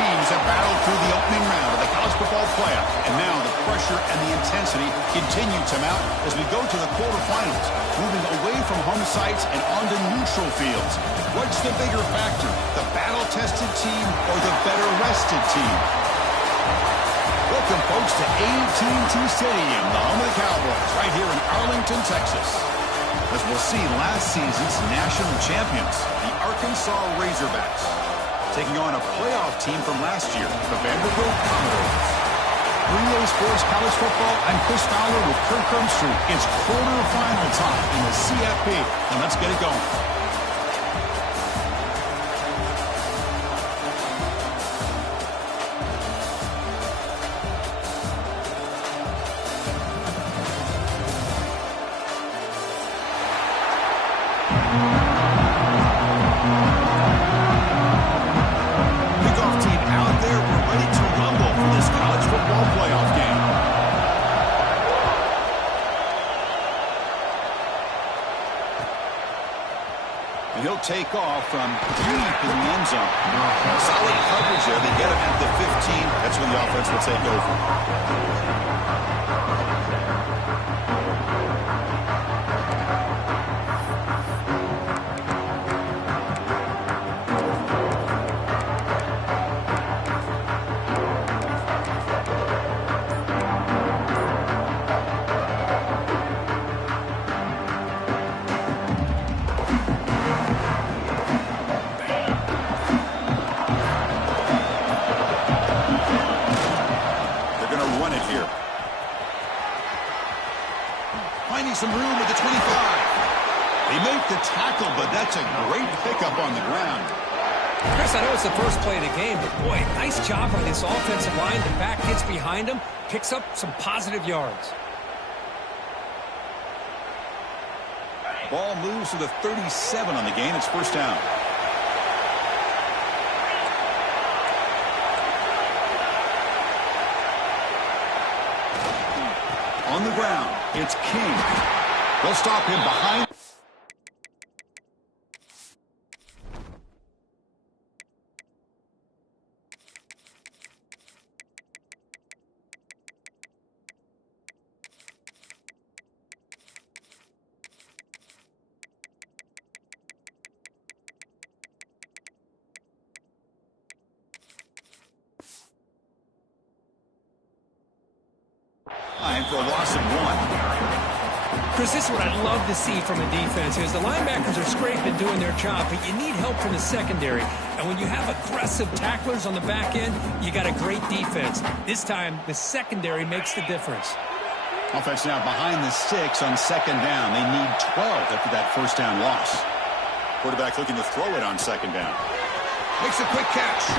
teams have battled through the opening round of the college football playoff, and now the pressure and the intensity continue to mount as we go to the quarterfinals, moving away from home sites and onto neutral fields. What's the bigger factor, the battle-tested team or the better-rested team? Welcome, folks, to AT&T Stadium, the home of the Cowboys, right here in Arlington, Texas. As we'll see, last season's national champions, the Arkansas Razorbacks, taking on a playoff team from last year, the Vanderbilt Commodores. 3A Sports College Football, I'm Chris Fowler with Kirk Herbstreit. It's quarterfinal time in the CFP, and let's get it going. Take off from deep in the end zone. Solid coverage there. They get him at the 15. That's when the offense will take over. Some room at the 25. They make the tackle, but that's a great pickup on the ground. Chris, I know it's the first play of the game, but boy, nice job by this offensive line. The back gets behind him, picks up some positive yards. Ball moves to the 37 on the gain. It's first down. On the ground, it's King. They'll stop him behind. For a loss of 1. Chris, this is what I'd love to see from a defense is the linebackers are scraping, doing their job, but you need help from the secondary. And when you have aggressive tacklers on the back end, you got a great defense. This time, the secondary makes the difference. Offense now behind the 6 on second down. They need 12 after that first down loss. Quarterback looking to throw it on second down. Makes a quick catch.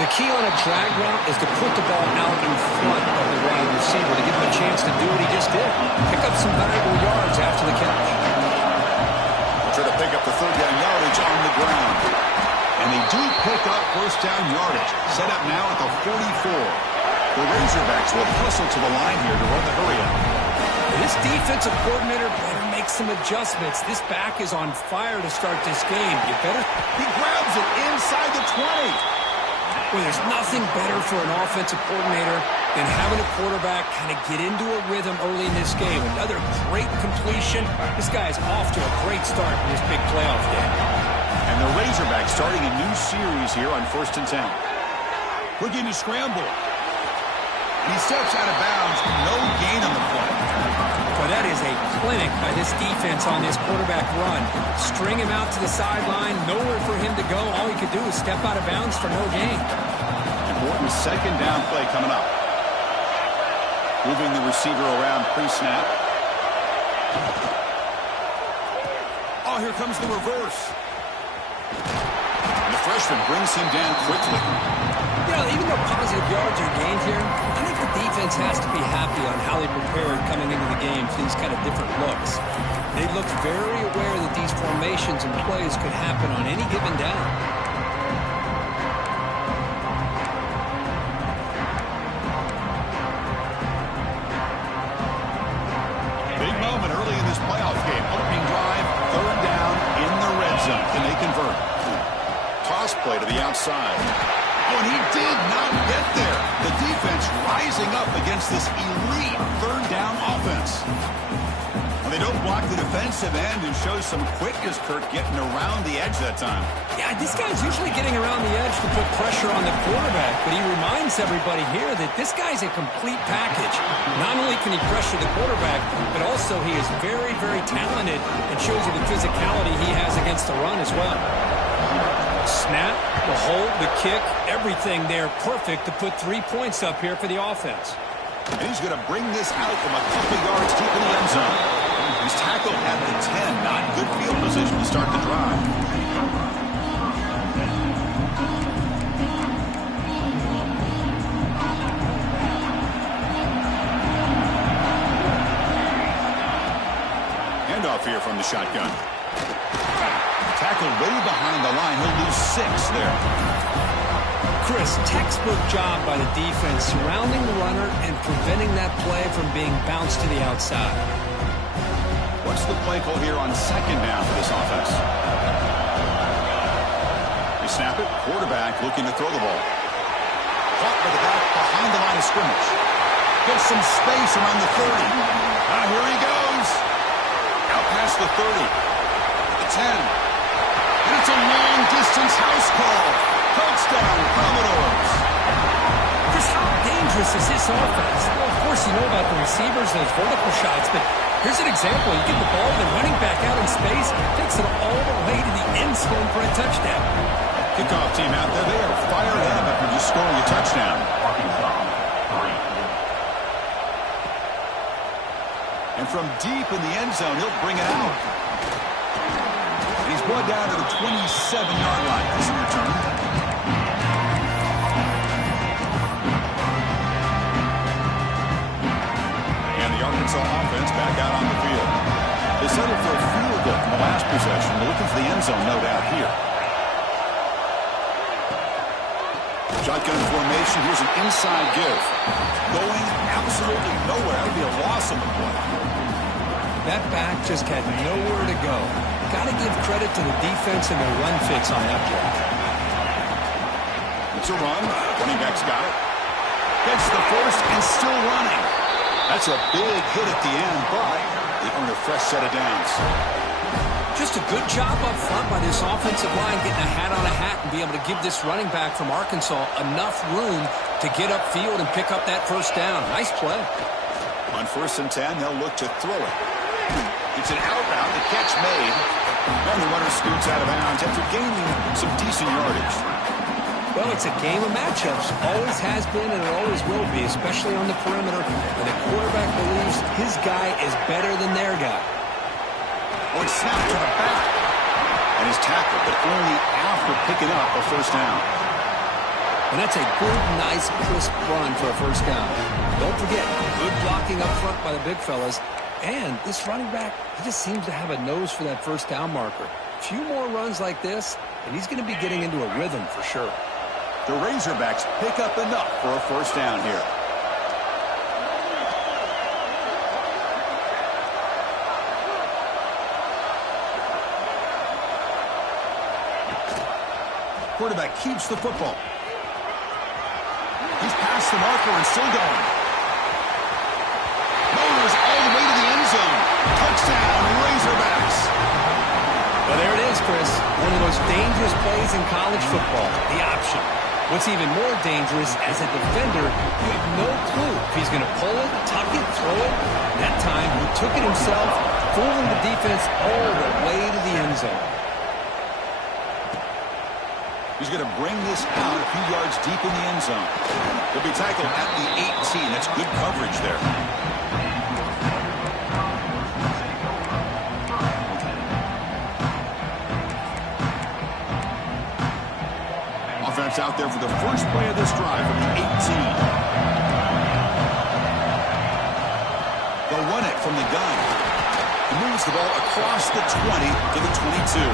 The key on a drag route is to put the ball out in front of the wide receiver to give him a chance to do what he just did. Pick up some valuable yards after the catch. Try to pick up the third down yardage on the ground. And they do pick up first down yardage. Set up now at the 44. The Razorbacks will hustle to the line here to run the hurry up. This defensive coordinator better make some adjustments. This back is on fire to start this game. You better... He grabs it inside the 20. Well, there's nothing better for an offensive coordinator than having a quarterback kind of get into a rhythm early in this game. Another great completion. This guy's off to a great start in this big playoff game. And the Razorbacks starting a new series here on 1st and 10. Looking to scramble. And he steps out of bounds. No gain on the play. Well, that is a clinic by this defense on this quarterback run. String him out to the sideline, nowhere for him to go. All he could do is step out of bounds for no gain. Important second down play coming up. Moving the receiver around pre-snap. Oh, here comes the reverse. And the freshman brings him down quickly. You know, even though positive yards are gained here, I think the defense has to be happy on how they prepared coming into the game for these kind of different looks. They looked very aware that these formations and plays could happen on any given down. Big moment early in this playoff game. Opening drive, third down in the red zone. Can they convert? Toss play to the outside. Oh, and he did not get there. The defense rising up against this elite third down offense. Well, they don't block the defensive end and show some quickness, Kurt, getting around the edge that time. Yeah, this guy's usually getting around the edge to put pressure on the quarterback, but he reminds everybody here that this guy's a complete package. Not only can he pressure the quarterback, but also he is very, very talented and shows you the physicality he has against the run as well. Snap, the hold, the kick, everything there perfect to put 3 points up here for the offense. And he's going to bring this out from a couple yards deep in the end zone. He's tackled at the 10. Not good field position to start the drive. Handoff here from the shotgun. Tackled way behind the line. He'll lose 6 there. Chris, textbook job by the defense surrounding the runner and preventing that play from being bounced to the outside. What's the play call here on second down for this offense? They snap it. Quarterback looking to throw the ball. Caught by the back behind the line of scrimmage. Gets some space around the 30. Now here he goes. Out past the 30. The 10. And it's a long-distance house call. Touchdown, Commodores. Chris, how dangerous is this offense? Well, of course, you know about the receivers and those vertical shots, but here's an example. You get the ball, then running back out in space, takes it all the way to the end zone for a touchdown. Kickoff team out there. They are fired up after just scoring a touchdown. And from deep in the end zone, he'll bring it out. And he's brought down to the 27-yard line. This is return. And the Arkansas offense back out on the field. They settled for a field goal from the last possession. They're looking for the end zone, no doubt, here. Shotgun formation. Here's an inside give. Going absolutely nowhere. That would be a loss on the play. That back just had nowhere to go. Got to give credit to the defense and their run fits on that play. It's a run. Running back's got it. Gets the first and still running. That's a big hit at the end, but they earn a fresh set of downs. Just a good job up front by this offensive line, getting a hat on a hat and be able to give this running back from Arkansas enough room to get upfield and pick up that first down. Nice play. On 1st and 10, they'll look to throw it. It's an out route, the catch made, and the runner scoots out of bounds after gaining some decent yardage. Well, it's a game of matchups. Always has been and it always will be, especially on the perimeter, when the quarterback believes his guy is better than their guy. One snap to the back. And he's tackled, but only after picking up a first down. And that's a good, nice, crisp run for a first down. Don't forget, good blocking up front by the big fellas. And this running back, he just seems to have a nose for that first down marker. A few more runs like this, and he's going to be getting into a rhythm for sure. The Razorbacks pick up enough for a first down here. Quarterback keeps the football. He's past the marker and still going. Motors all the way to the end zone. Touchdown, Razorbacks. Well, there it is, Chris. One of the most dangerous plays in college football, the option. What's even more dangerous, as a defender, you have no clue if he's going to pull it, tuck it, throw it. That time, he took it himself, fooling the defense all the way to the end zone. He's going to bring this out a few yards deep in the end zone. He'll be tackled at the 18. That's good coverage there. Offense out there for the first play of this drive from the 18. They'll run it from the gun. He moves the ball across the 20 to the 22.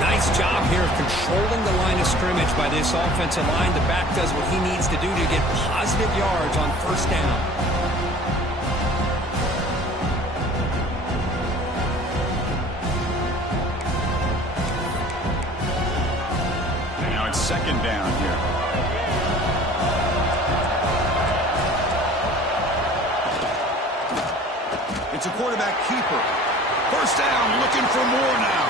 Nice job here of controlling the line of scrimmage by this offensive line. The back does what he needs to do to get positive yards on first down. Now it's 2nd down here. It's a quarterback keeper. First down, looking for more now.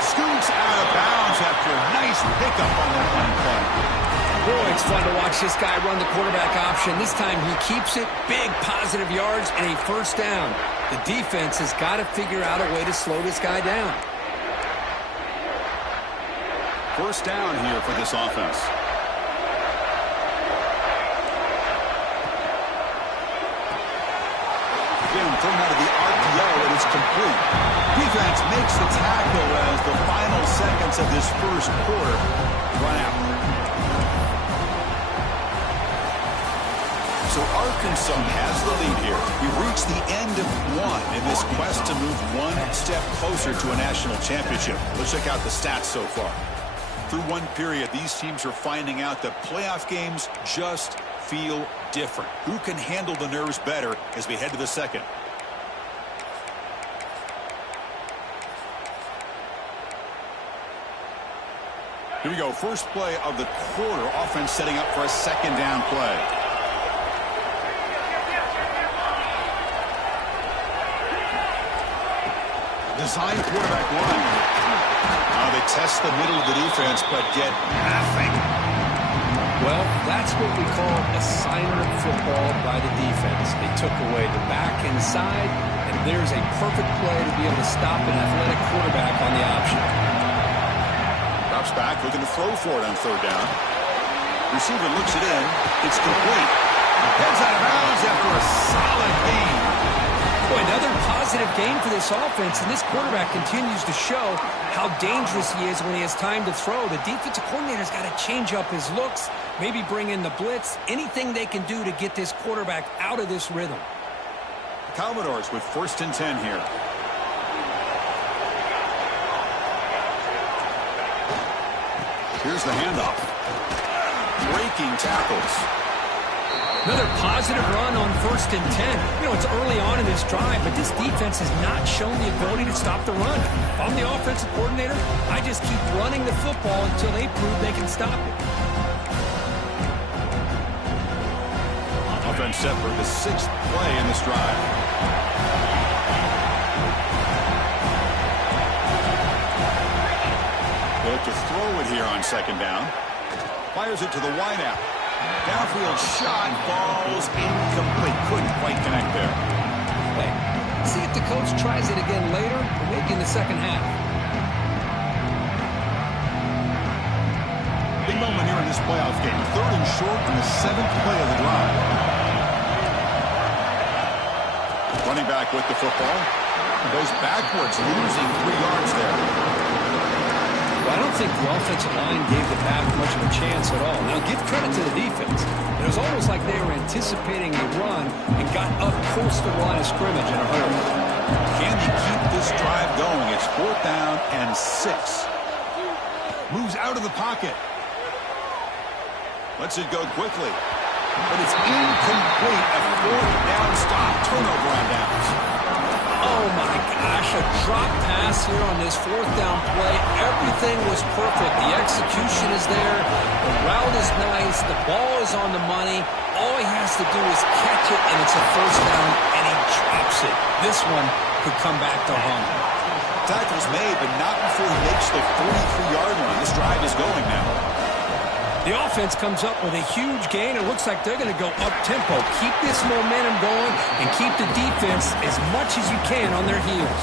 Scoots out of bounds after a nice pickup on that one play. Boy, it's fun to watch this guy run the quarterback option. This time he keeps it, big positive yards, and a first down. The defense has got to figure out a way to slow this guy down. First down here for this offense. Again, thrown out of the RPO, and it's complete. Defense makes the tackle as the final seconds of this first quarter run out. So Arkansas has the lead here. We've reached the end of one in this quest to move one step closer to a national championship. Let's check out the stats so far. Through one period, these teams are finding out that playoff games just feel different. Who can handle the nerves better as we head to the second? Here we go. First play of the quarter. Offense setting up for a second down play. Design quarterback run. They test the middle of the defense, but get nothing. Well, that's what we call assignment football by the defense. They took away the back inside, and there's a perfect play to be able to stop an athletic quarterback on the option. Drops back, looking to throw for it on third down. Receiver looks it in. It's complete. Heads out of bounds after a solid gain. Boy, another positive game for this offense, and this quarterback continues to show how dangerous he is when he has time to throw. The defensive coordinator's got to change up his looks, maybe bring in the blitz, anything they can do to get this quarterback out of this rhythm. Commodores with 1st and 10 here. Here's the handoff. Breaking tackles. Another positive run on 1st and 10. You know, it's early on in this drive, but this defense has not shown the ability to stop the run. If I'm the offensive coordinator, I just keep running the football until they prove they can stop it. Offense set for the 6th play in this drive. They look to throw it here on second down. Fires it to the wideout. Downfield shot, falls incomplete. Couldn't quite connect there. Hey, see if the coach tries it again later, or maybe in the second half. Big moment here in this playoff game. 3rd and short on the 7th play of the drive. Running back with the football. Goes backwards, losing 3 yards there. I don't think the offensive line gave the pass much of a chance at all. Now, give credit to the defense. It was almost like they were anticipating a run and got up close to the line of scrimmage in a hurry. Can they keep this drive going? It's 4th down and 6. Moves out of the pocket. Lets it go quickly. But it's incomplete. A 4th down stop. Turnover on downs. Oh, my gosh, a drop pass here on this 4th down play. Everything was perfect. The execution is there. The route is nice. The ball is on the money. All he has to do is catch it, and it's a 1st down, and he drops it. This one could come back to haunt him. Tackle's made, but not before he makes the 43-yard line. This drive is going now. The offense comes up with a huge gain. It looks like they're going to go up-tempo. Keep this momentum going and keep the defense as much as you can on their heels.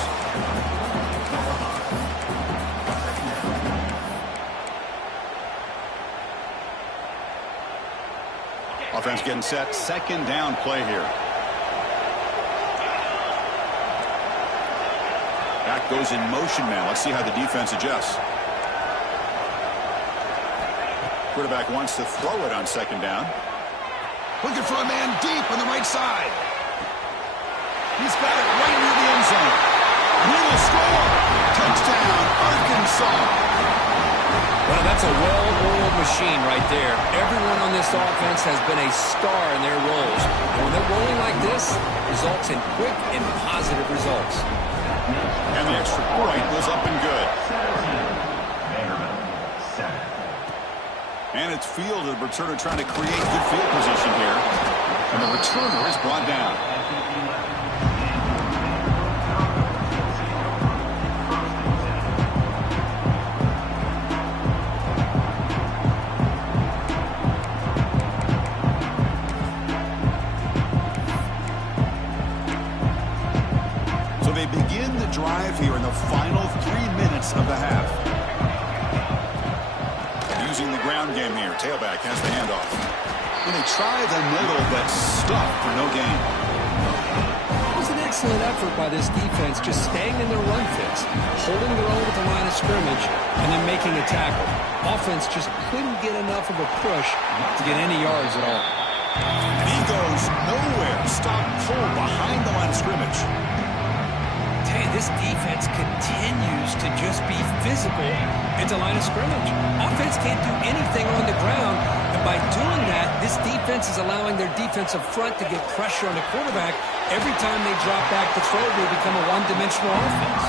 Offense getting set. 2nd down play here. Back goes in motion now. Let's see how the defense adjusts. Quarterback wants to throw it on 2nd down. Looking for a man deep on the right side. He's got it right near the end zone. He will score. Touchdown, Arkansas. Well, that's a well-oiled machine right there. Everyone on this offense has been a star in their roles. And when they're rolling like this, it results in quick and positive results. And the extra point was up and good. And it's fielded. The returner trying to create good field position here. And the returner is brought down. So they begin the drive here in the final 3 minutes of the half. Using the ground game here. Tailback has the handoff. And they try the middle, but stuffed for no gain. It was an excellent effort by this defense, just staying in their run fits, holding their own at the line of scrimmage, and then making a tackle. Offense just couldn't get enough of a push to get any yards at all. And he goes nowhere. Stop pull behind the line of scrimmage. Hey, this defense continues to just be physical at the line of scrimmage. Offense can't do anything on the ground, and by doing that, this defense is allowing their defensive front to get pressure on the quarterback. Every time they drop back to throw, they become a one-dimensional offense.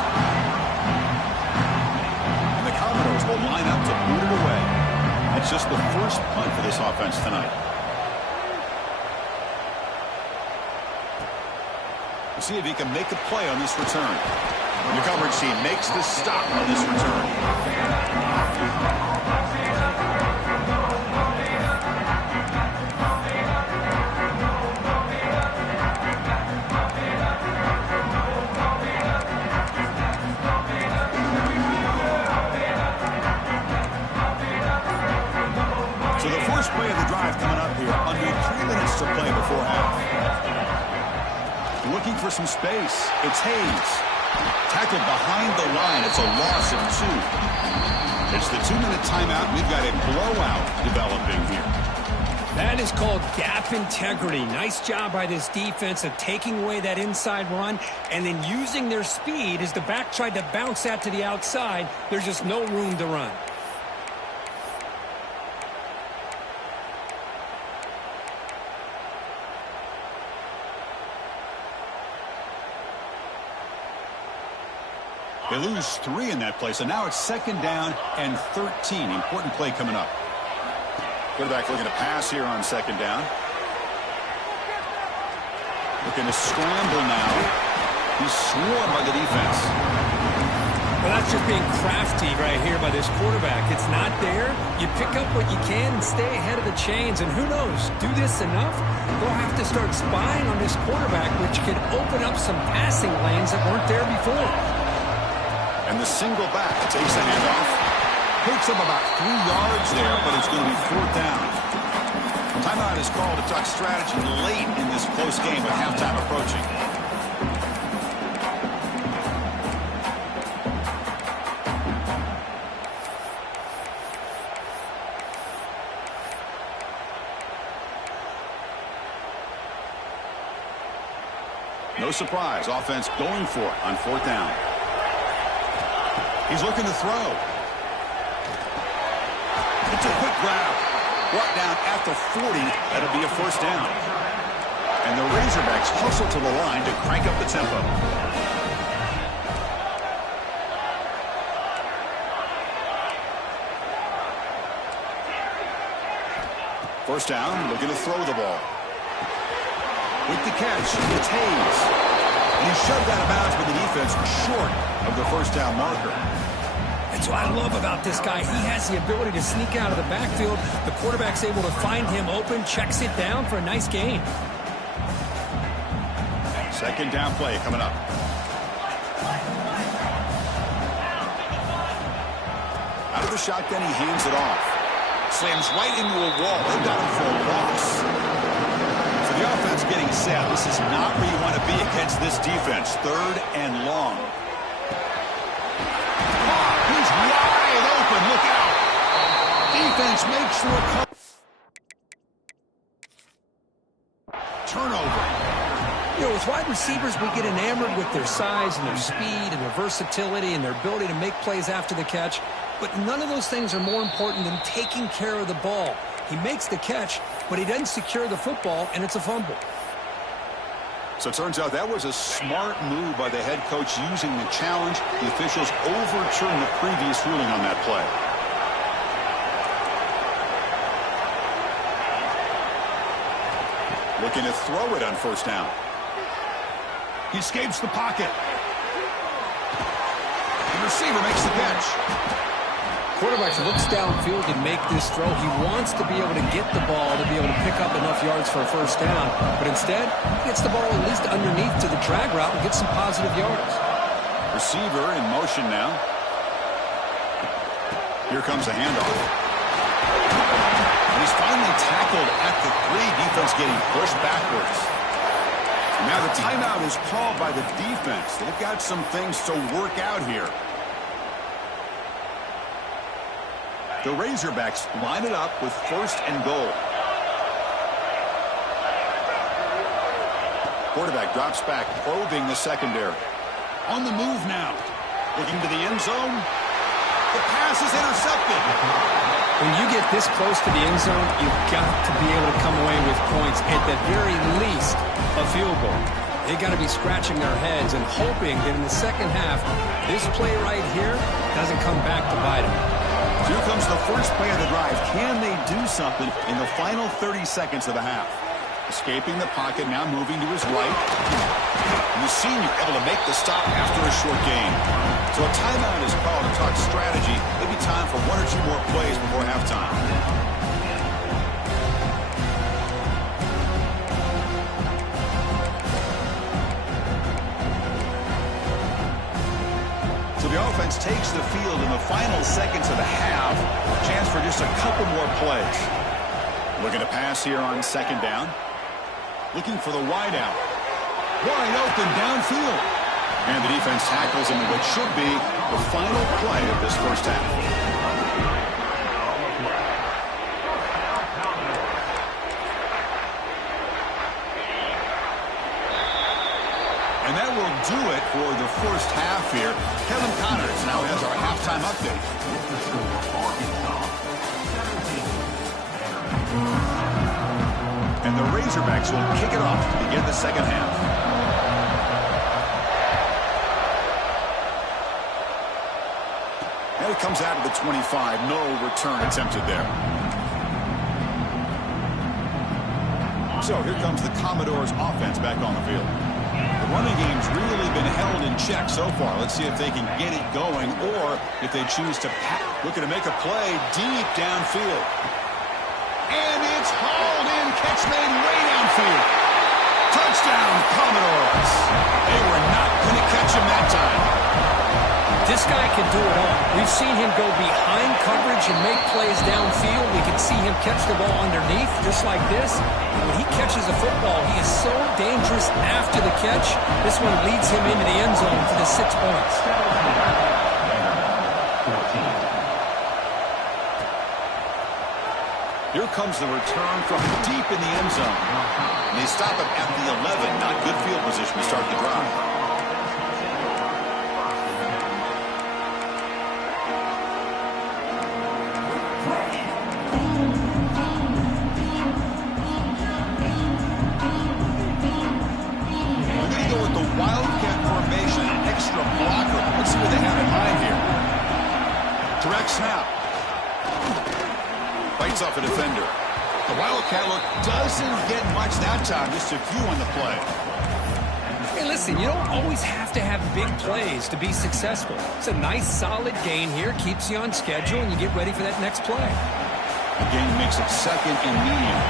And the Commodores will line up to boot it away. That's just the first punt for this offense tonight. See if he can make a play on this return. The coverage team makes the stop on this return. So the first play of the drive coming up here. Under 3 minutes to play before half. Looking for some space. It's Hayes. Tackled behind the line. It's a loss of 2. It's the 2-minute timeout. We've got a blowout developing here. That is called gap integrity. Nice job by this defense of taking away that inside run and then using their speed as the back tried to bounce that to the outside. There's just no room to run. They lose 3 in that play, so now it's 2nd down and 13. Important play coming up. Quarterback looking to pass here on 2nd down. Looking to scramble now. He's swarmed by the defense. Well, that's just being crafty right here by this quarterback. It's not there. You pick up what you can and stay ahead of the chains. And who knows, do this enough, they'll have to start spying on this quarterback, which could open up some passing lanes that weren't there before. And the single back takes a handoff. Picks up about 3 yards there, but it's going to be 4th down. Timeout is called to talk strategy late in this close game with halftime approaching. No surprise, offense going for it on 4th down. He's looking to throw. It's a quick grab. Brought down at the 40. That'll be a 1st down. And the Razorbacks hustle to the line to crank up the tempo. 1st down, looking to throw the ball. With the catch, it's Hayes. And he shoved out of bounds with the defense short of the 1st down marker. That's what I love about this guy. He has the ability to sneak out of the backfield. The quarterback's able to find him open, checks it down for a nice gain. 2nd down play coming up. Out of the shotgun, he hands it off. Slams right into a wall. They've got him for a loss. So the offense getting set. This is not where you want to be against this defense. 3rd and long. He's wide open. Look out. Defense makes the recovery. Turnover. You know, as wide receivers, we get enamored with their size and their speed and their versatility and their ability to make plays after the catch. But none of those things are more important than taking care of the ball. He makes the catch, but he doesn't secure the football, and it's a fumble. So it turns out that was a smart move by the head coach using the challenge. The officials overturned the previous ruling on that play. Looking to throw it on first down. He escapes the pocket. The receiver makes the catch. Quarterback looks downfield and make this throw. He wants to be able to get the ball to be able to pick up enough yards for a first down. But instead, he gets the ball at least underneath to the drag route and gets some positive yards. Receiver in motion now. Here comes a handoff. And he's finally tackled at the 3. Defense getting pushed backwards. Now the timeout is called by the defense. They've got some things to work out here. The Razorbacks line it up with first and goal. Quarterback drops back, probing the secondary. On the move now. Looking to the end zone. The pass is intercepted. When you get this close to the end zone, you've got to be able to come away with points, at the very least, a field goal. They got to be scratching their heads and hoping that in the second half, this play right here doesn't come back to bite them. Here comes the first play of the drive. Can they do something in the final 30 seconds of the half? Escaping the pocket, now moving to his right. And the senior able to make the stop after a short gain. So a timeout is called to talk strategy. Maybe time for 1 or 2 more plays before halftime. So the offense takes the field in the final seconds of the half. Chance for just a couple more plays. Looking to pass here on second down. Looking for the wide out. Wide open downfield. And the defense tackles him in what should be the final play of this first half. And that will do it for the first half here. Kevin Connors now has our halftime update. And the Razorbacks will kick it off to begin the second half. And it comes out of the 25. No return attempted there. So here comes the Commodores offense back on the field. The running game's really been held in check so far. Let's see if they can get it going or if they choose to pass. Looking to make a play deep downfield. And it's hauled in. Catch made way downfield. Touchdown, Commodores. They were not going to catch him that time. This guy can do it all. We've seen him go behind coverage and make plays downfield. We can see him catch the ball underneath, just like this. When he catches a football, he is so dangerous after the catch. This one leads him into the end zone for the 6 points. Here comes the return from deep in the end zone. And they stop him at the 11. Not good field position to start the drive. Wildcat formation, an extra blocker. Let's see what they have in mind here. Direct snap. Fights off a defender. The Wildcat look doesn't get much that time. Just a few on the play. Hey, listen, you don't always have to have big plays to be successful. It's a nice, solid gain here. Keeps you on schedule, and you get ready for that next play. The game makes it second and medium.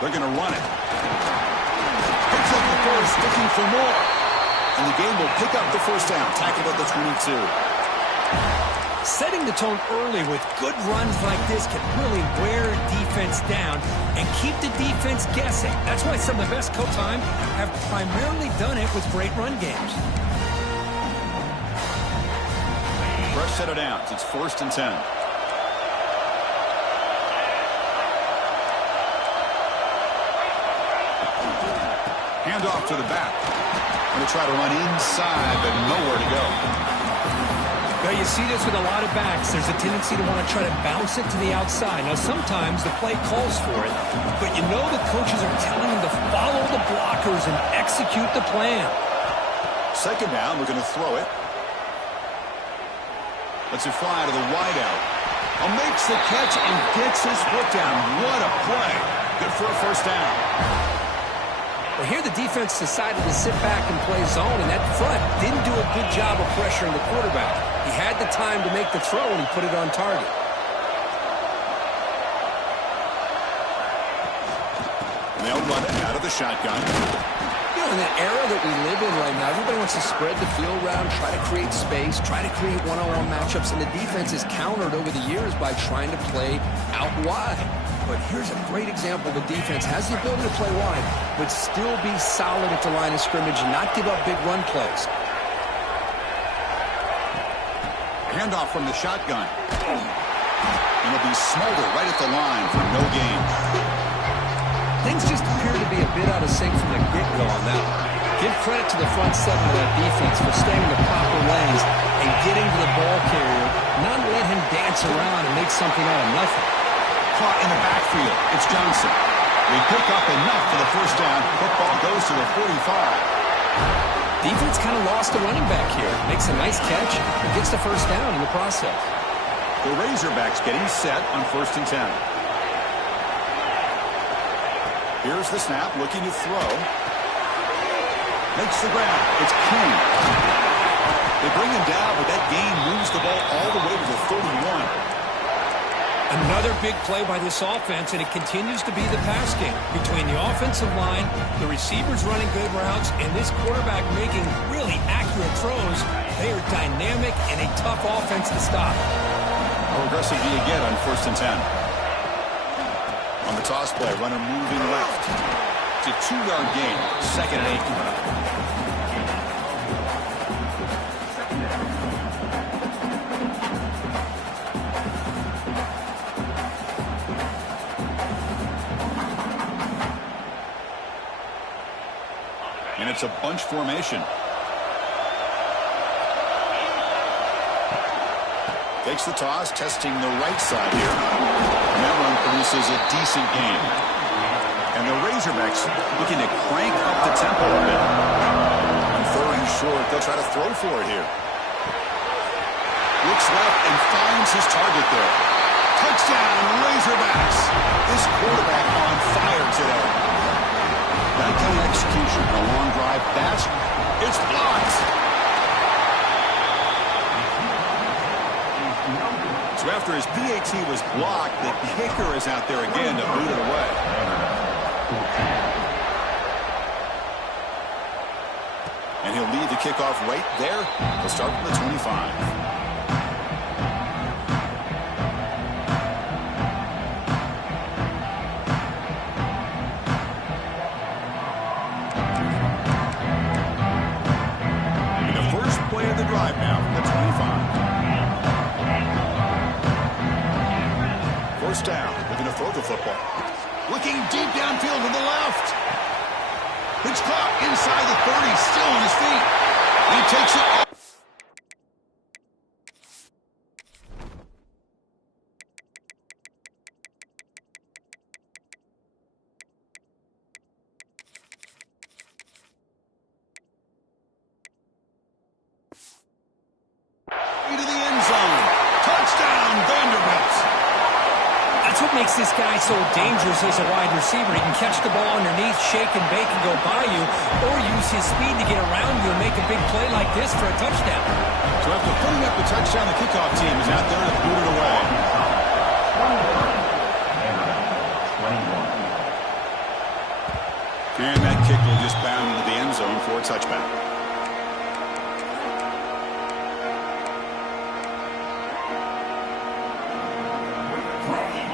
They're going to run it. Picks up the first, looking for more. And the game will pick up the first down. Tackled at the 22. Setting the tone early with good runs like this can really wear defense down and keep the defense guessing. That's why some of the best coach time have primarily done it with great run games. Fresh set of downs. It's 1st and 10. Handoff to the back. Going to try to run inside, but nowhere to go. Now, you see this with a lot of backs. There's a tendency to want to try to bounce it to the outside. Now, sometimes the play calls for it, but you know the coaches are telling them to follow the blockers and execute the plan. Second down, we're going to throw it. Let's it fly to the wideout. Makes the catch and gets his foot down. What a play. Good for a first down. Well, here the defense decided to sit back and play zone, and that front didn't do a good job of pressuring the quarterback. He had the time to make the throw, and he put it on target. And they'll run it out of the shotgun. You know, in that era that we live in right now, everybody wants to spread the field around, try to create space, try to create one-on-one matchups, and the defense is countered over the years by trying to play out wide. But here's a great example. The defense has the ability to play wide, but still be solid at the line of scrimmage and not give up big run plays. Handoff from the shotgun. And it'll be Smolder right at the line for no gain. Things just appear to be a bit out of sync from the get-go on that one. Give credit to the front seven of that defense for staying in the proper lanes and getting to the ball carrier, not let him dance around and make something out of nothing. Caught in the backfield. It's Johnson. They pick up enough for the first down. Football goes to the 45. Defense kind of lost a running back here. Makes a nice catch and gets the first down in the process. The Razorbacks getting set on 1st and 10. Here's the snap, looking to throw. Makes the grab. It's King. They bring him down, but that gain moves the ball all the way to the 31. Another big play by this offense, and it continues to be the pass game. Between the offensive line, the receivers running good routes, and this quarterback making really accurate throws, they are dynamic and a tough offense to stop. How aggressive do you get on 1st and 10? On the toss play, runner moving left. It's a 2-yard gain, 2nd and 8 coming up. And it's a bunch formation. Takes the toss, testing the right side here. And that run produces a decent gain. And the Razorbacks looking to crank up the tempo a bit. On 3rd and short, they'll try to throw for it here. Looks left and finds his target there. Touchdown, Razorbacks. This quarterback on fire today. That kind of execution, a long drive pass. It's blocked. So after his PAT was blocked, the kicker is out there again to boot it away. And he'll lead the kickoff right there. He'll start from the 25. And the first play of the drive now from the 25. First down. They're going to throw the football. Looking deep downfield to the left. It's caught inside the 30, still on his feet. He takes it off. Into the end zone. Touchdown, Vanderbilt. That's what makes this guy so dangerous as a wide receiver. He can catch the ball underneath, shake and bake and go by you, or use his speed to get around you and make a big play like this for a touchdown. So after putting up the touchdown, the kickoff team is out there to boot it away. And that kick will just bound into the end zone for a touchback.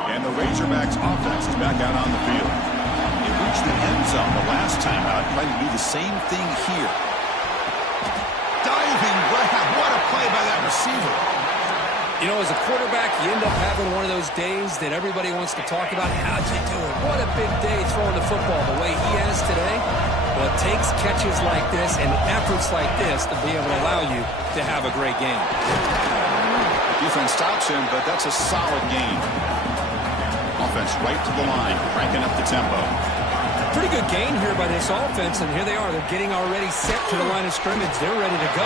And the Razorbacks offense is back out on the field. It reached the end zone the last time out, trying to do the same thing here. Diving grab, what a play by that receiver. You know, as a quarterback, you end up having one of those days that everybody wants to talk about. How'd you do it? What a big day throwing the football the way he has today. Well, it takes catches like this and efforts like this to be able to allow you to have a great game. Defense stops him, but that's a solid game. Offense right to the line, cranking up the tempo. Pretty good gain here by this offense, and here they are. They're getting already set to the line of scrimmage. They're ready to go.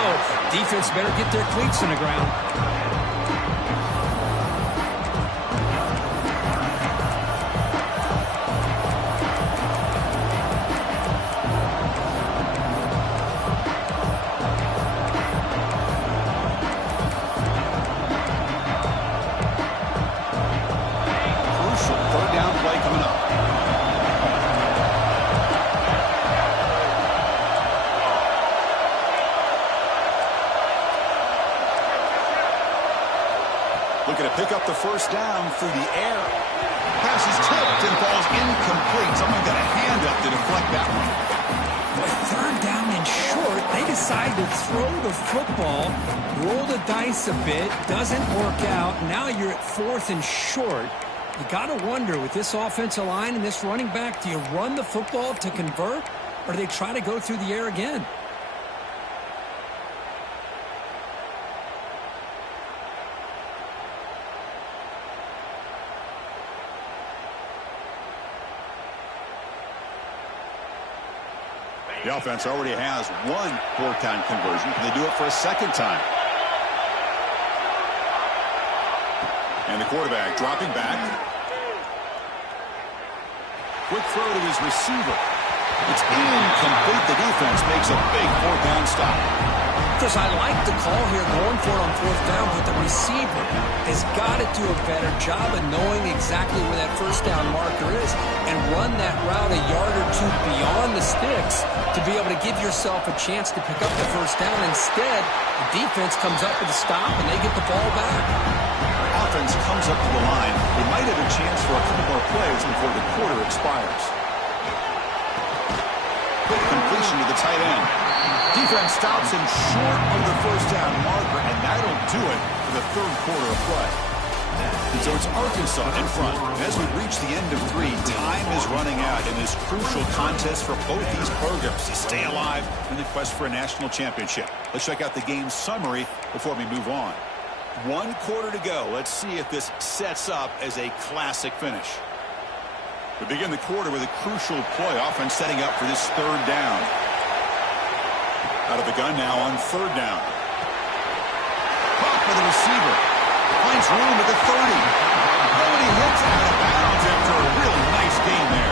Defense better get their cleats in the ground. Looking to pick up the first down through the air. Pass is tipped and falls incomplete. Someone got a hand up to deflect that one. Third down and short. They decide to throw the football, roll the dice a bit, doesn't work out. Now you're at fourth and short. You got to wonder, with this offensive line and this running back, do you run the football to convert, or do they try to go through the air again? The offense already has one fourth-down conversion. Can they do it for a second time? And the quarterback dropping back. Quick throw to his receiver. It's incomplete. The defense makes a big fourth-down stop. Chris, I like the call here going for it on fourth down, but the receiver has got to do a better job of knowing exactly where that first down marker is and run that route a yard or two beyond the sticks to be able to give yourself a chance to pick up the first down. Instead, the defense comes up with a stop and they get the ball back. Offense comes up to the line. They might have a chance for a couple more plays before the quarter expires. Quick completion to the tight end. Defense stops him short of the first down marker, and that'll do it for the third quarter of play. And so it's Arkansas in front. As we reach the end of 3, time is running out in this crucial contest for both these programs to stay alive in the quest for a national championship. Let's check out the game summary before we move on. 1 quarter to go. Let's see if this sets up as a classic finish. We begin the quarter with a crucial play. Offense setting up for this third down. Out of the gun now on third down. Pop for the receiver. Finds room at the 30. Oh, and he hits out of bounds after a really nice gain there.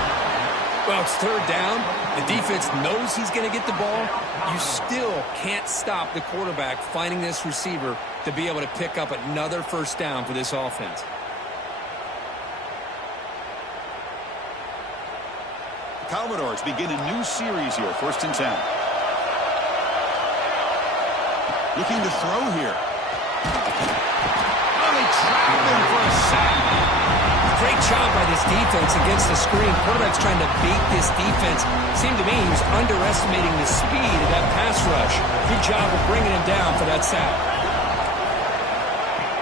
Well, it's third down. The defense knows he's going to get the ball. You still can't stop the quarterback finding this receiver to be able to pick up another first down for this offense. The Commodores begin a new series here, 1st and 10. Looking to throw here. Oh, they trap him for a sack. Great job by this defense against the screen. Quarterback's trying to beat this defense. Seemed to me he was underestimating the speed of that pass rush. Good job of bringing him down for that sack.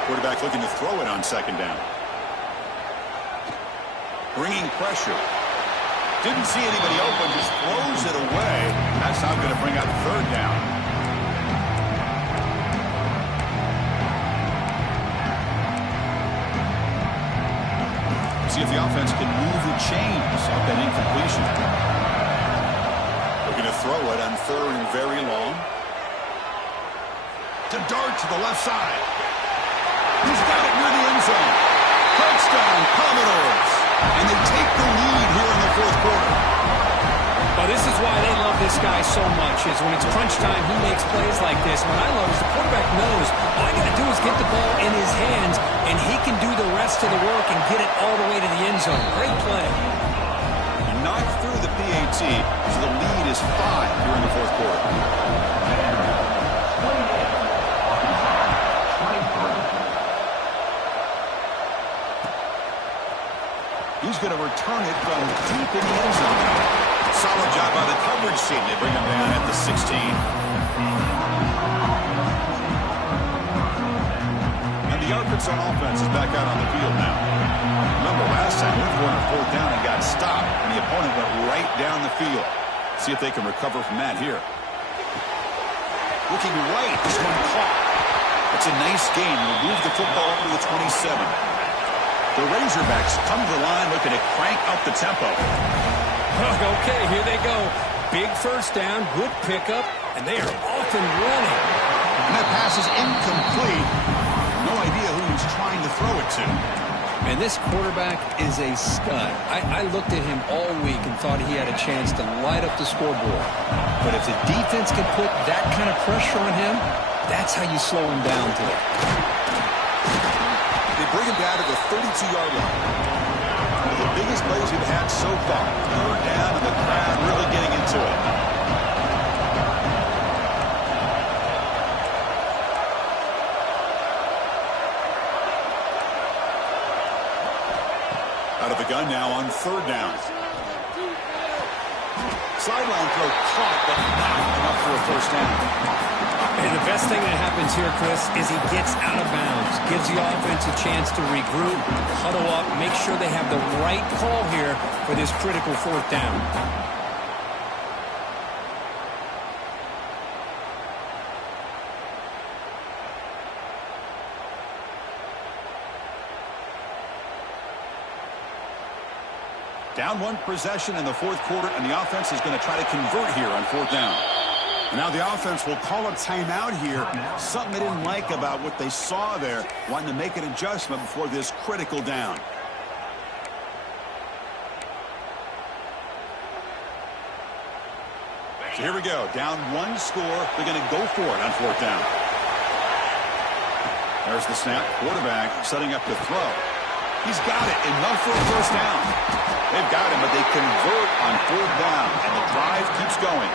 Quarterback looking to throw it on second down. Bringing pressure. Didn't see anybody open, just throws it away. That's not going to bring out third down. See if the offense can move the chains off that incompletion. Looking to throw it on third and very long. To dart to the left side. He's got it near the end zone. Touchdown, Commodores. And they take the lead here in the fourth quarter. Well, this is why they love this guy so much, is when it's crunch time, he makes plays like this. What I love is the quarterback knows all I got to do is get the ball in his hands, and he can do the rest of the work and get it all the way to the end zone. Great play. Knocked through the PAT, so the lead is 5 here in the fourth quarter. He's going to return it from deep in the end zone. Solid job by the coverage team. They bring him down at the 16. And the Arkansas offense is back out on the field now. Remember last time, they were on fourth down and got stopped, and the opponent went right down the field. See if they can recover from that here. Looking right, this one caught. It's a nice game. We'll move the football up to the 27. The Razorbacks come to the line looking to crank up the tempo. Okay, here they go. Big first down, good pickup, and they are off and running. And that pass is incomplete. No idea who he's trying to throw it to. And this quarterback is a stud. I looked at him all week and thought he had a chance to light up the scoreboard. But if the defense can put that kind of pressure on him, that's how you slow him down today. They bring him down to the 32-yard line. One of the biggest plays we've had so far. Third down, and the crowd really getting into it. gun now on 3rd down. Sideline throw caught, but not enough for a 1st down. And the best thing that happens here, Chris, is he gets out of bounds, gives the offense a chance to regroup, huddle up, make sure they have the right call here for this critical 4th down. Down 1 possession in the 4th quarter, and the offense is going to try to convert here on 4th down. And now the offense will call a timeout here. Something they didn't like about what they saw there, wanting to make an adjustment before this critical down. So here we go. Down 1 score. They're going to go for it on 4th down. There's the snap. Quarterback setting up to throw. He's got it. Enough for a 1st down. They've got him, but they convert on 4th down, and the drive keeps going.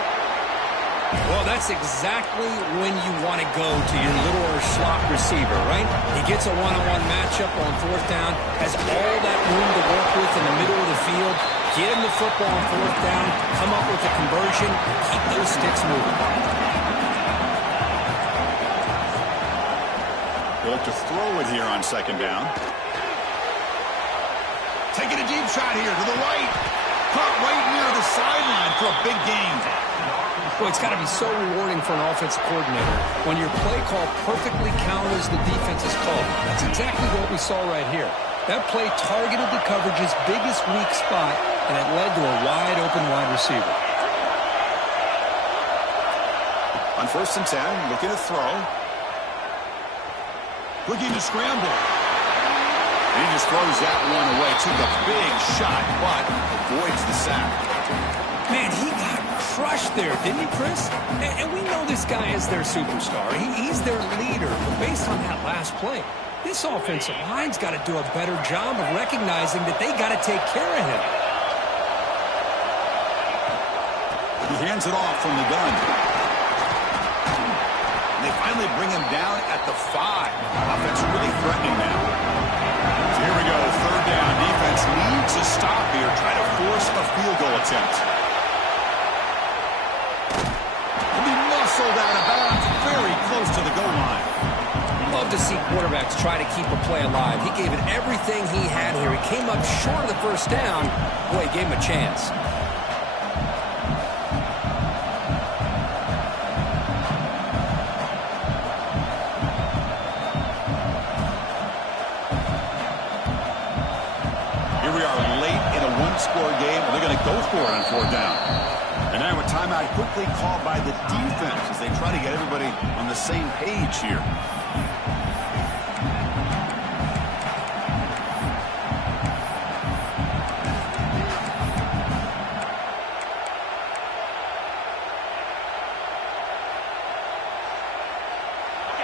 Well, that's exactly when you want to go to your little or slot receiver, right? He gets a one-on-one matchup on 4th down, has all that room to work with in the middle of the field, get him the football on 4th down, come up with a conversion, keep those sticks moving. They'll look to throw it here on 2nd down. Taking a deep shot here to the right. Caught right near the sideline for a big gain. Well, it's got to be so rewarding for an offensive coordinator when your play call perfectly counters the defense's call. That's exactly what we saw right here. That play targeted the coverage's biggest weak spot, and it led to a wide-open wide receiver. On 1st and 10, looking to throw. Looking to scramble. He just throws that one away. Took a big shot, but avoids the sack. Man, he got crushed there, didn't he, Chris? And we know this guy is their superstar. He's their leader. But based on that last play, this offensive line's got to do a better job of recognizing that they got to take care of him. He hands it off from the gun. And they finally bring him down at the 5. Offense really threatening now. So here we go, 3rd down. Defense needs a stop here. Try to force a field goal attempt. He'll be muscled out of bounds, very close to the goal line. Love to see quarterbacks try to keep a play alive. He gave it everything he had here. He came up short of the 1st down. Boy, he gave him a chance. Score game, and they're going to go for it on 4th down. And now a timeout quickly called by the defense as they try to get everybody on the same page here.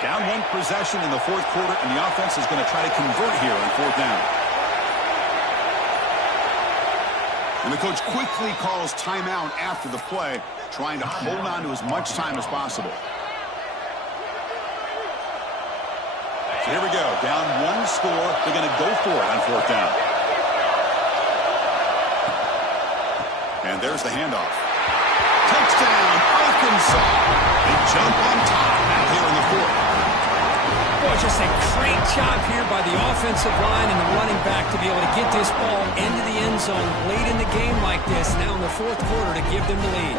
Down 1 possession in the 4th quarter, and the offense is going to try to convert here on 4th down. And the coach quickly calls timeout after the play, trying to hold on to as much time as possible. So here we go. Down 1 score. They're going to go for it on 4th down. And there's the handoff. Touchdown, Arkansas. They jump on top out here in the 4th. Boy, just a great job here by the offensive line and the running back to be able to get this ball into the end zone late in the game like this, now in the 4th quarter to give them the lead.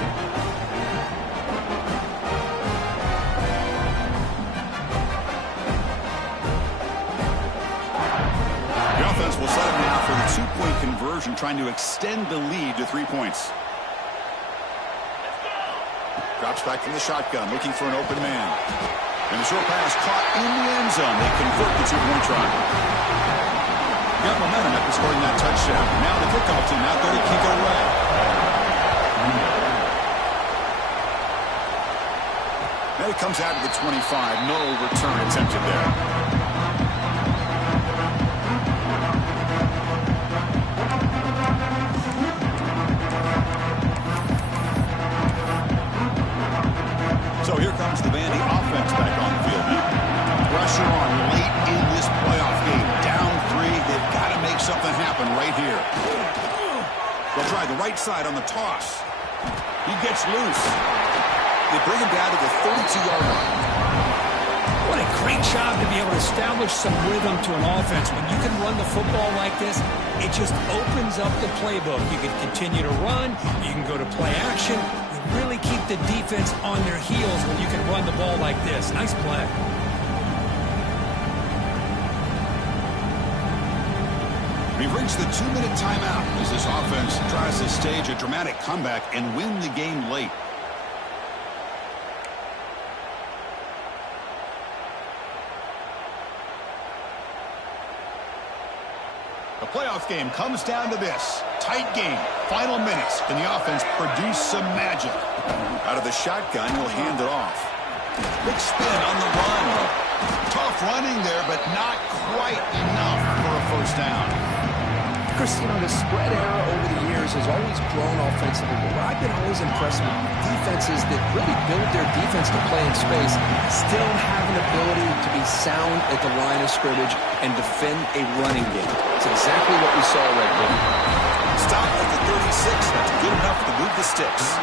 The offense will set up now for the 2-point conversion, trying to extend the lead to 3 points. Drops back from the shotgun, looking for an open man. And the short pass caught in the end zone. They convert the 2-point try. Got momentum after scoring that touchdown. Now the kickoff team out there to kick it away. Then it comes out to the 25. No return attempted there. So here comes the Vandy offense back on the field now. Pressure on late in this playoff game. Down 3. They've got to make something happen. happen right here. They'll try the right side on the toss. He gets loose. They bring him down to the 32-yard line. What a great job to be able to establish some rhythm to an offense. When you can run the football like this, it just opens up the playbook. You can continue to run. You can go to play action. You really keep the defense on their heels when you can run the ball like this. Nice play. We've reached the 2-minute timeout as this offense tries to stage a dramatic comeback and win the game late. The playoff game comes down to this. Tight game. Final minutes. Can the offense produce some magic? Out of the shotgun, he'll hand it off. Big spin on the run. Tough running there, but not quite enough for a first down. Chris, you know, the spread era over the years has always grown offensively, but what I've been always impressed with defenses that really build their defense to play in space still have an ability to be sound at the line of scrimmage and defend a running game. It's exactly what we saw right there. Stop at the 36. That's good enough to move the sticks.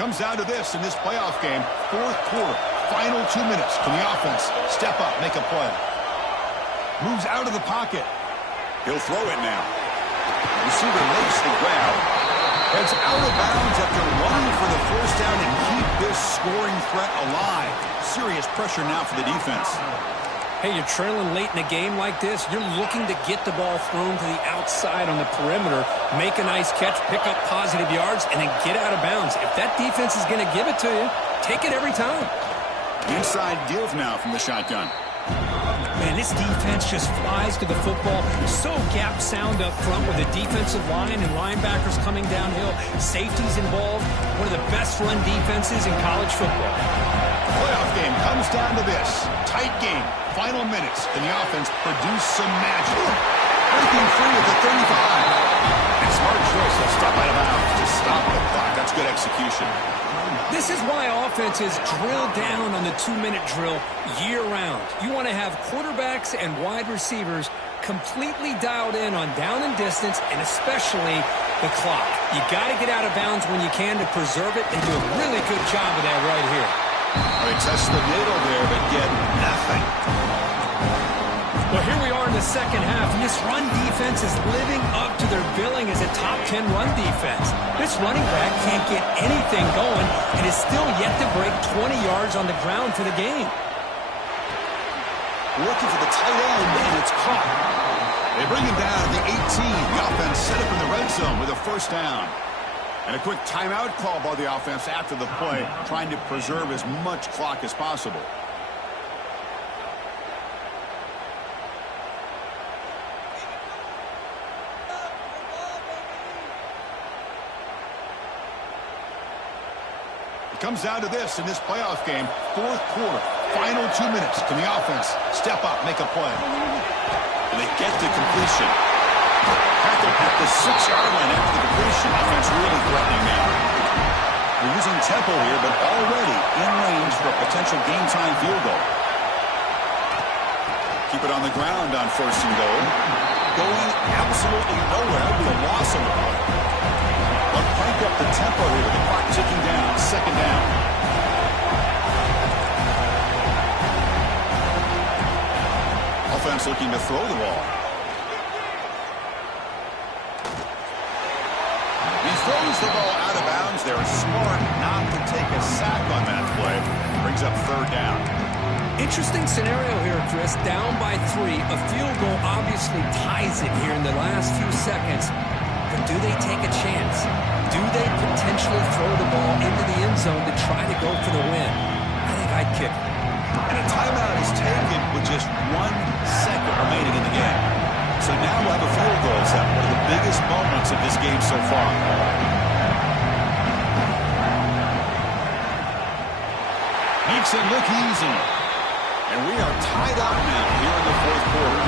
Comes down to this in this playoff game. Fourth quarter, final 2 minutes. Can the offense step up, make a play? Moves out of the pocket. He'll throw it now. Receiver makes the grab. Heads out of bounds after running for the first down and keep this scoring threat alive. Serious pressure now for the defense. Hey, you're trailing late in a game like this. You're looking to get the ball thrown to the outside on the perimeter, make a nice catch, pick up positive yards, and then get out of bounds. If that defense is going to give it to you, take it every time. Inside deals now from the shotgun. Man, this defense just flies to the football. So gap sound up front with the defensive line and linebackers coming downhill. Safeties involved. One of the best run defenses in college football. Playoff game comes down to this. Tight game. Final minutes. Can the offense produce some magic? Breaking free at the 35. And smart choice. He'll step out of bounds to stop the clock. That's good execution. This is why offenses drill down on the 2-minute drill year-round. You want to have quarterbacks and wide receivers completely dialed in on down and distance, and especially the clock. You got to get out of bounds when you can to preserve it. They do a really good job of that right here. They test the middle there, but get nothing. Well, here we are in the second half, and this run defense is living up to their billing as a top 10 run defense. This running back can't get anything going and is still yet to break 20 yards on the ground for the game. Looking for the tight end, and it's caught. They bring him down to the 18. The offense set up in the red zone with a first down. And a quick timeout call by the offense after the play, trying to preserve as much clock as possible. It comes down to this in this playoff game. Fourth quarter, final 2 minutes. Can the offense step up, make a play? And they get the completion. Packer at the 6-yard line after the completion. Offense really threatening now. They're using tempo here, but already in range for a potential game-time field goal. Keep it on the ground on first and goal. Going absolutely nowhere with a loss of the play. But crank up the tempo here with the clock ticking down. Second down. Offense looking to throw the ball. He throws the ball out of bounds. They're smart not to take a sack on that play. Brings up third down. Interesting scenario here, Chris. Down by 3. A field goal obviously ties it here in the last few seconds. But do they take a chance? Do they potentially throw the ball into the end zone to try to go for the win? I think I'd kick it. And a timeout is taken with just 1 second remaining in the game. So now we'll have a field goal set, one of the biggest moments of this game so far. Makes it look easy. And we are tied up now here in the fourth quarter.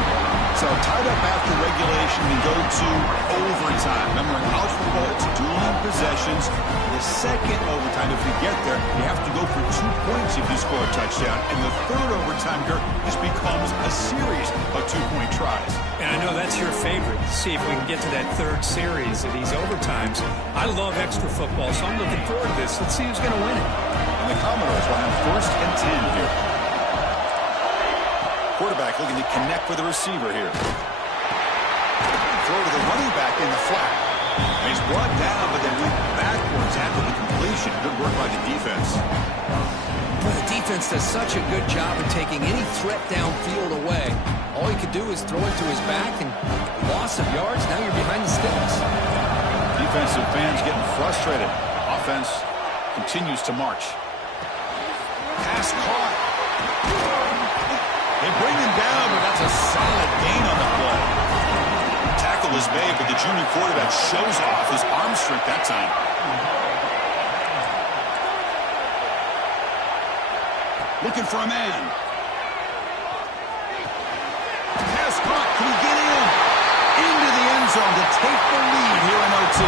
So tied up after regulation, we go to overtime. Remember, in college football, it's dueling possessions. The second overtime, if you get there, you have to go for 2 points if you score a touchdown. And the third overtime, Dirk, just becomes a series of 2-point tries. And I know that's your favorite, to see if we can get to that third series of these overtimes. I love extra football, so I'm looking forward to this. Let's see who's going to win it. And the Commodores will have 1st and 10 here. Quarterback looking to connect with the receiver here. Throw to the running back in the flat. And he's brought down, but then went backwards after the completion. Good work by the defense. Well, the defense does such a good job of taking any threat downfield away. All he could do is throw it to his back, and loss of yards, now you're behind the sticks. Defensive fans getting frustrated. Offense continues to march. Pass caught. They bring him down, but that's a solid gain on the play. Tackle is made, but the junior quarterback shows off his arm strength that time. Looking for a man. Pass caught. Can he get in? Into the end zone to take the lead here in OT.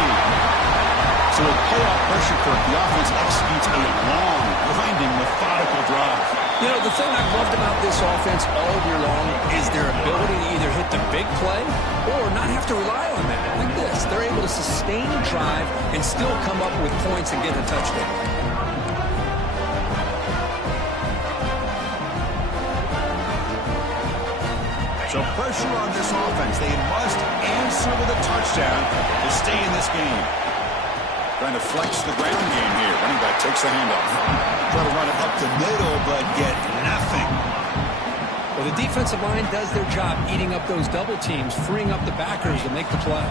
So with playoff pressure, Kirk, the offense executes a long, grinding, methodical drive. You know, the thing I've loved about this offense all year long is their ability to either hit the big play or not have to rely on that. Like this, they're able to sustain a drive and still come up with points and get a touchdown. So pressure on this offense. They must answer with a touchdown to stay in this game. Trying to flex the ground game here. Running back takes the handoff. Try to run it up the middle, but get nothing. Well, the defensive line does their job eating up those double teams, freeing up the backers to make the play.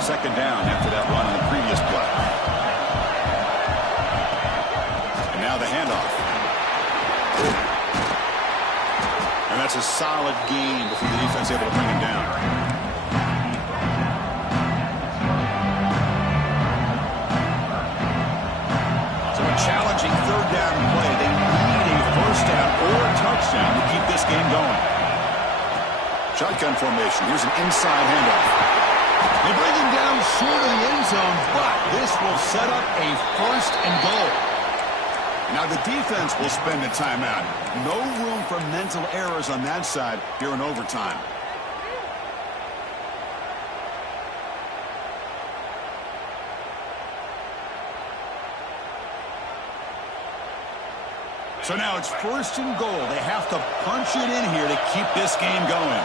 2nd down after that run on the previous play. And now the handoff. And that's a solid gain before the defense able to bring him down. So a challenging 3rd down play. They need a 1st down or a touchdown to keep this game going. Shotgun formation. Here's an inside handoff. They bring him down short of the end zone, but this will set up a 1st and goal. Now the defense will spend a timeout. No room for mental errors on that side here in overtime. So now it's 1st and goal. They have to punch it in here to keep this game going.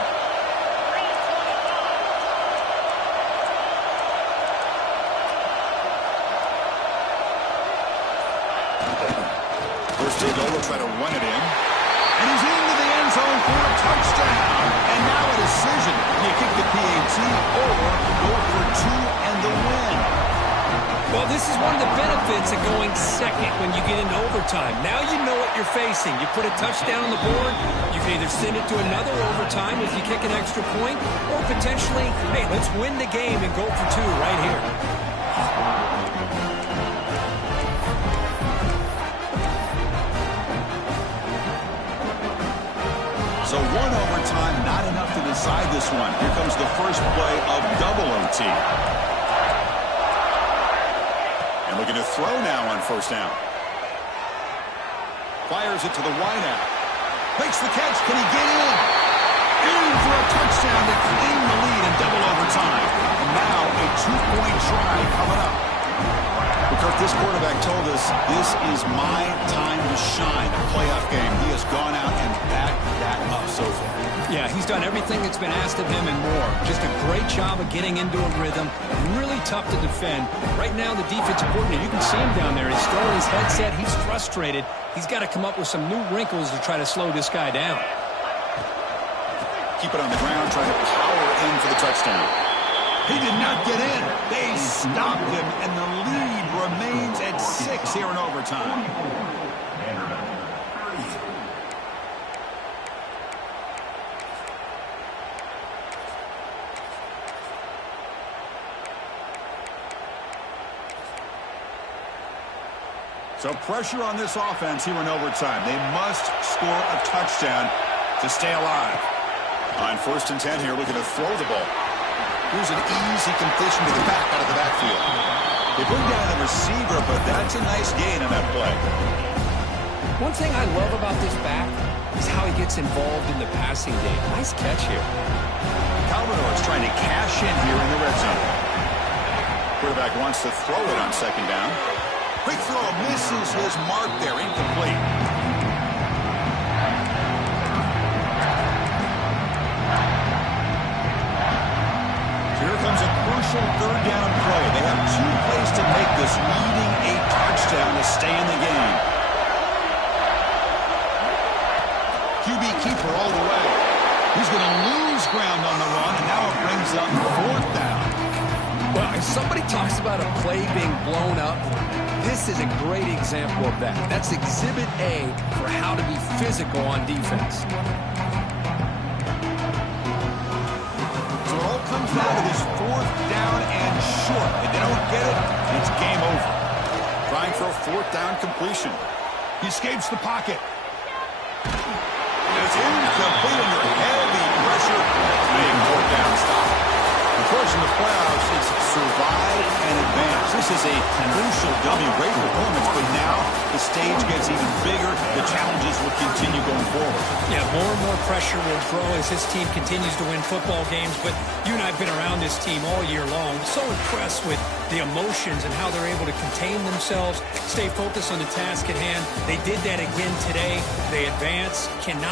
First and goal, they'll try to run it in. And he's into the end zone for a touchdown. And now a decision. You kick the PAT or go for 2 and the win. Well, this is one of the benefits of going second when you get into overtime. Now you know what you're facing. You put a touchdown on the board, you can either send it to another overtime if you kick an extra point, or potentially, hey, let's win the game and go for 2 right here. So 1 overtime, not enough to decide this one. Here comes the first play of double OT. And looking to throw now on 1st down. Fires it to the wideout. Makes the catch. Can he get in? In for a touchdown to claim the lead in double overtime. And now a 2-point try coming up. Because this quarterback told us this is my time to shine. A playoff game. He has gone out and backed that up so far. Yeah, he's done everything that's been asked of him and more. Just a great job of getting into a rhythm. Really tough to defend. Right now, the defensive coordinator, you can see him down there. He's throwing his headset. He's frustrated. He's got to come up with some new wrinkles to try to slow this guy down. Keep it on the ground, trying to power in for the touchdown. He did not get in. They stopped him, and the lead remains at 6 here in overtime. So pressure on this offense here in overtime. They must score a touchdown to stay alive. On 1st and 10 here, looking to throw the ball. Here's an easy completion to the back out of the backfield. They bring down the receiver, but that's a nice gain on that play. One thing I love about this back is how he gets involved in the passing game. Nice catch here. Commodores trying to cash in here in the red zone. Quarterback wants to throw it on 2nd down. Quick throw misses his mark there, incomplete. Here comes a crucial 3rd down play. They have 2 plays to make this, needing a touchdown to stay in the game. QB keeper all the way. He's going to lose ground on the run, and now it brings up 4th down. Well, if somebody talks about a play being blown up, this is a great example of that. That's Exhibit A for how to be physical on defense. So it all comes down to this 4th down and short. If they don't get it, it's game over. Trying for a 4th down completion. He escapes the pocket. It's incomplete under heavy pressure. Big 4th down stop. Of course, in the playoffs, it's survive and advance. This is a crucial W. Great performance, but now the stage gets even bigger. The challenges will continue going forward. Yeah, more and more pressure will grow as this team continues to win football games. But you and I have been around this team all year long. So impressed with the emotions and how they're able to contain themselves, stay focused on the task at hand. They did that again today. They advance, cannot